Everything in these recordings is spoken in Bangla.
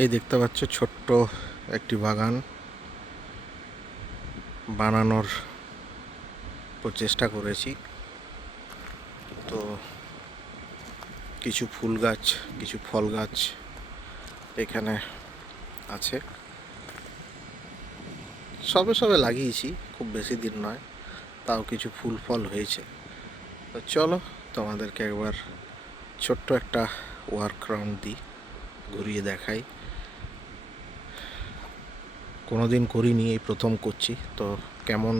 এই দেখতে পাচ্ছ ছোট্ট একটি বাগান বানানোর প্রচেষ্টা করেছি। তো কিছু ফুল গাছ, কিছু ফল গাছ এখানে আছে। সবে সবে লাগিয়েছি, খুব বেশি দিন নয়, তাও কিছু ফুল ফল হয়েছে। তো চলো তোমাদেরকে একবার ছোট্ট একটা ওয়ার্ক রাউন্ড দিই, ঘুরিয়ে দেখাই। কোনোদিন করিনি, এই প্রথম করছি। তো কেমন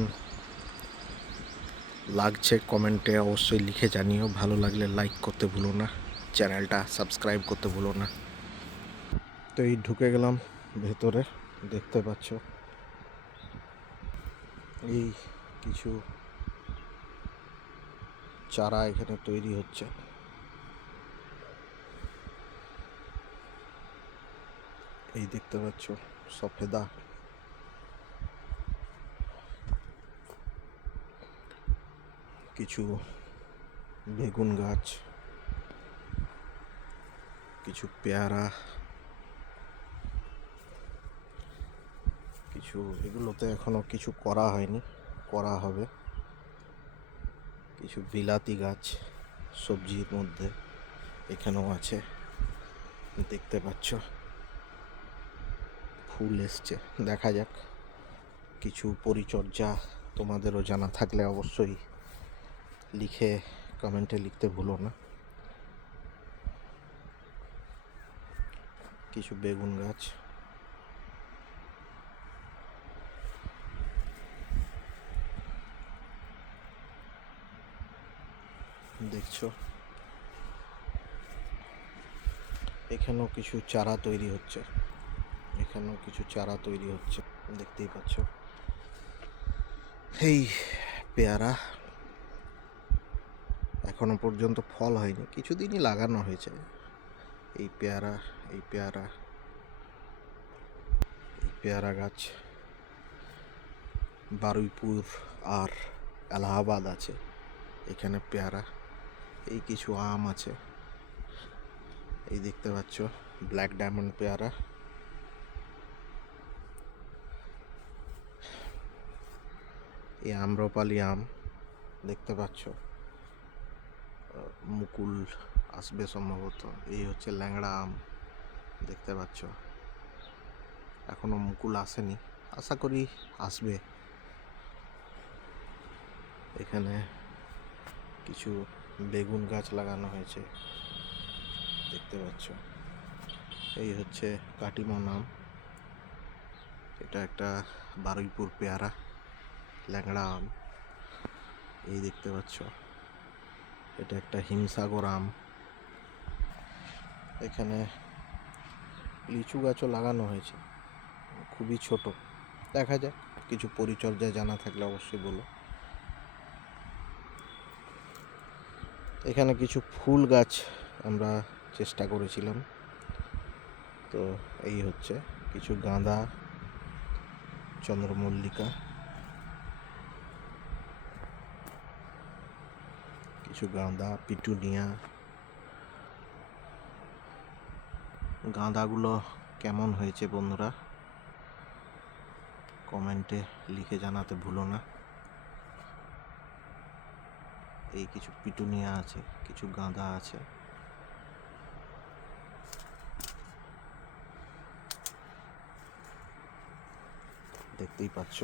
লাগছে কমেন্টে অবশ্যই লিখে জানিও। ভালো লাগলে লাইক করতে ভুলো না, চ্যানেলটা সাবস্ক্রাইব করতে ভুলো না। তো এই ঢুকে গেলাম ভেতরে, দেখতে পাচ্ছ এই কিছু চারা এখানে তৈরি হচ্ছে। এই দেখতে পাচ্ছ সফেদা, কিছু বেগুন গাছ, কিছু পেয়ারা, কিছু এগুলোতে এখনো কিছু করা হয়নি, করা হবে। কিছু বিলাতি গাছ সবজির মধ্যে এখানেও আছে, দেখতে পাচ্ছ ফুল এসছে। দেখা যাক, কিছু পরিচর্যা তোমাদেরও জানা থাকলে অবশ্যই লিখে কমেন্টে লিখতে ভুলো না। কিছু বেগুন গাছ, দেখছো এখানেও কিছু চারা তৈরি হচ্ছে, এখানেও কিছু চারা তৈরি হচ্ছে, দেখতেই পাচ্ছ। এই পেয়ারা এখনো পর্যন্ত ফল হয়নি, কিছুদিনই লাগানো হয়েছে। এই পেয়ারা, এই পেয়ারা, এই পেয়ারা গাছ বারুইপুর আর এলাহাবাদ আছে, এখানে পেয়ারা। এই কিছু আম আছে, এই দেখতে পাচ্ছ ব্ল্যাক ডায়মন্ড পেয়ারা। এই আম্রপালি আম দেখতে পাচ্ছ, মুকুল আসবে সম্ভবত। এই হচ্ছে ল্যাংড়া আম, দেখতে পাচ্ছ এখনো মুকুল আসেনি, আশা করি আসবে। এখানে কিছু বেগুন গাছ লাগানো হয়েছে, দেখতে পাচ্ছ। এই হচ্ছে কাটিমন আম, এটা একটা বারুইপুর পেয়ারা, ল্যাংড়া আম। এই দেখতে পাচ্ছ এটা একটা হিমসাগর আম। এখানে লিচু গাছও লাগানো হয়েছে, খুবই ছোট। দেখা যাক, কিছু পরিচর্যা জানা থাকলে অবশ্যই বলো। এখানে কিছু ফুল গাছ আমরা চেষ্টা করেছিলাম। তো এই হচ্ছে কিছু গাঁদা, চন্দ্রমল্লিকা, কিছু গাঁদা, পিটুনিয়া। গাঁদাগুলো কেমন হয়েছে বন্ধুরা কমেন্টে লিখে জানাতে ভুলো না। এই কিছু পিটুনিয়া আছে, কিছু গাঁদা আছে। দেখতেই পাচ্ছ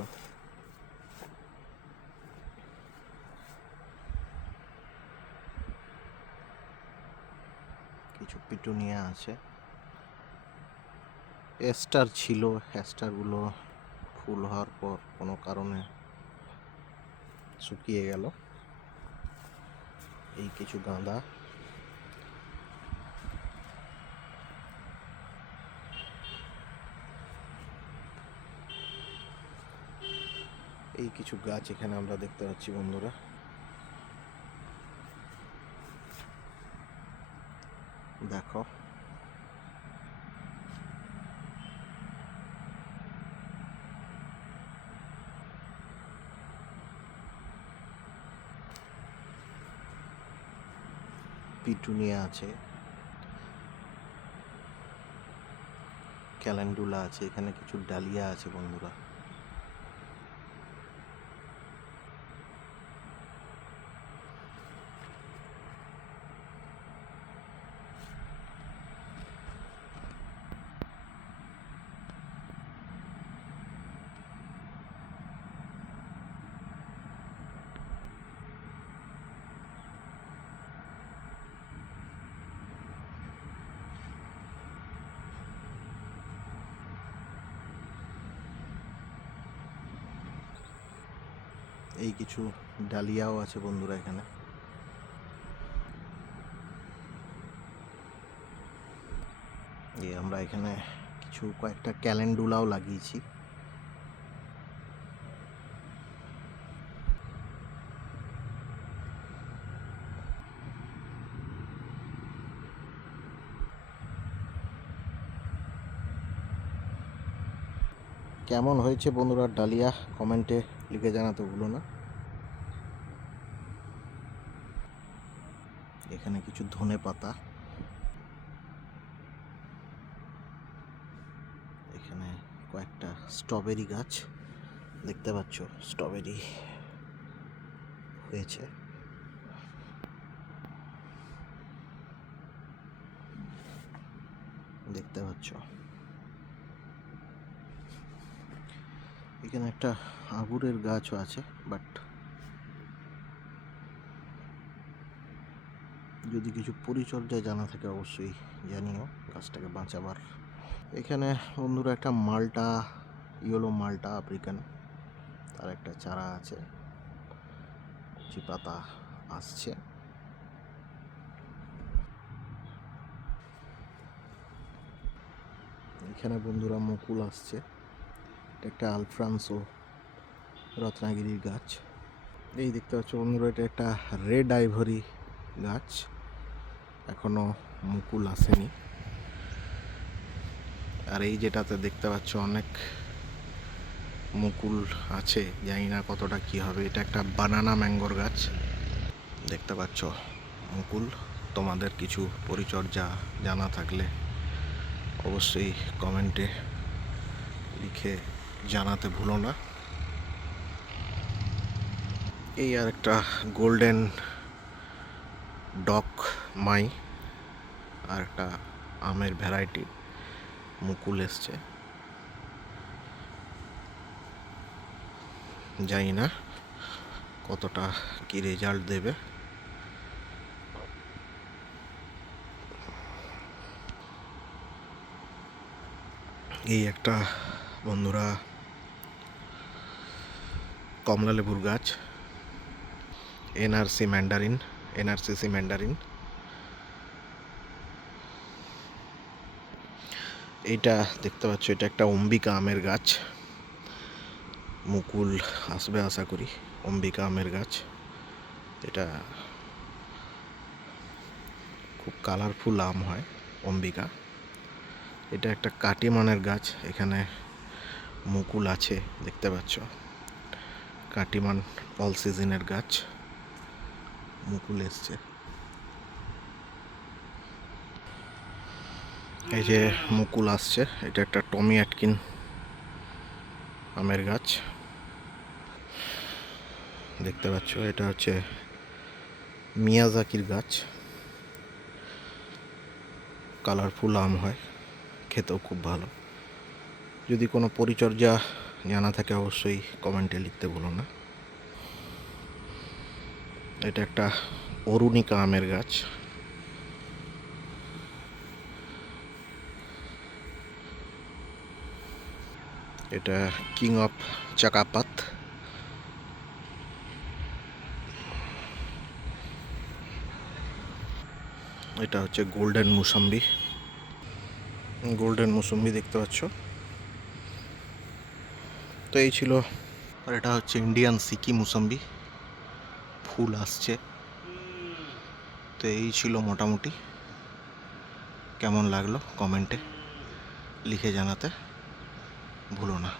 কিছু পিটুনিয়া আছে। এস্টার ছিল, এস্টারগুলো ফুল হওয়ার পর কোনো কারণে শুকিয়ে গেল। এই কিছু গাঁদা, এই কিছু গাছ এখানে আমরা দেখতে পাচ্ছি বন্ধুরা। দেখো পিটুনিয়া আছে, ক্যালেন্ডুলা আছে, এখানে কিছু ডালিয়া আছে বন্ধুরা। এই কিছু ডালিয়াও আছে বন্ধুরা এখানে। আমরা এখানে কিছু কয়েকটা ক্যালেন্ডুলাও লাগিয়েছি। কেমন হয়েছে বন্ধুরা ডালিয়া কমেন্টে লিখে জানাতে ভুলো না। এখানে কিছু ধনে পাতা, এখানে কয়েকটা স্ট্রবেরি গাছ দেখতে পাচ্ছ, স্ট্রবেরি হয়েছে। দেখতে পাচ্ছ এখানে একটা আঙুরের গাছও আছে, বাট যদি কিছু পরিচর্যা জানা থাকে অবশ্যই জানিও গাছটাকে বাঁচাবার। এখানে বন্ধুরা একটা মালটা, ইয়েলো মালটা আফ্রিকান, তার একটা চারা আছে, কচি পাতা আসছে। এখানে বন্ধুরা মুকুল আসছে, এটা একটা আলফ্রান্সো রত্নাগিরির গাছ। এই দেখতে পাচ্ছ বন্ধুরা, এটা একটা রেড আইভরি গাছ, এখনো মুকুল আসেনি। আর এই যেটাতে দেখতে পাচ্ছ অনেক মুকুল আছে, জানি না কতটা কি হবে। এটা একটা বানানা ম্যাঙ্গোর গাছ, দেখতে পাচ্ছ মুকুল। তোমাদের কিছু পরিচর্যা জানা থাকলে অবশ্যই কমেন্টে লিখে জানাতে ভুলো না। এই আর একটা গোল্ডেন ডক মাই, আর একটা আমের ভ্যারাইটি, মুকুল এসছে। জানি না কতটা কি রেজাল্ট দেবে। এই একটা বন্ধুরা কমলা লেবুর গাছ, এনআরসি ম্যান্ডারিন। এইটা দেখতে পাচ্ছ, এটা একটা অম্বিকা আমের গাছ, মুকুল আসবে আশা করি। অম্বিকা আমের গাছ, এটা খুব কালারফুল আম হয় অম্বিকা। এটা একটা কাটিমানের গাছ, এখানে মুকুল আছে দেখতে পাচ্ছ। কাটিমান অল সিজনের গাছ, মুকুল এসছে। এই যে মুকুল আসছে, এটা একটা টমি অ্যাটকিন আমের গাছ দেখতে পাচ্ছ। এটা হচ্ছে মিয়াজাকির গাছ, কালারফুল আম হয়, খেতেও খুব ভালো। যদি কোনো পরিচর্যা জানা থাকে অবশ্যই কমেন্টে লিখতে ভুলো না। এটা একটা অরুণিকা আমের গাছ, এটা কিং অফ চাকাপাত। এটা হচ্ছে গোল্ডেন মুসাম্বি দেখতে পাচ্ছ। তো এই ছিল। আর এটা হচ্ছে ইন্ডিয়ান সিকি মুসাম্বি, ফুল আসছে। তো এই ছিল মোটামুটি। কেমন লাগলো কমেন্টে লিখে জানাতে ভুলো না।